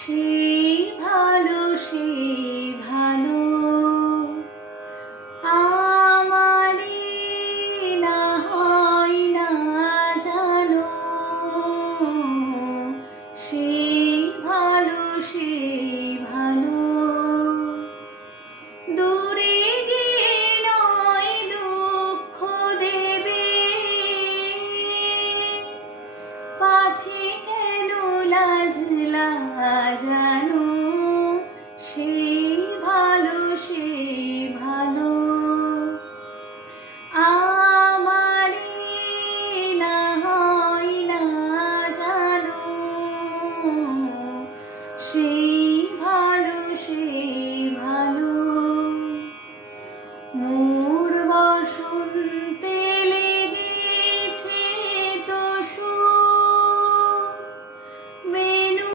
সেই ভালো সেই ভালো আমারই না হয় না জানো, সেই ভালো সেই ভালো দূরে গিয়ে নয় দুঃখ দেবে, পাছে কেন লাজলা জানো, সেই ভালো সেই ভালো আমারই না হয় না জানো, সেই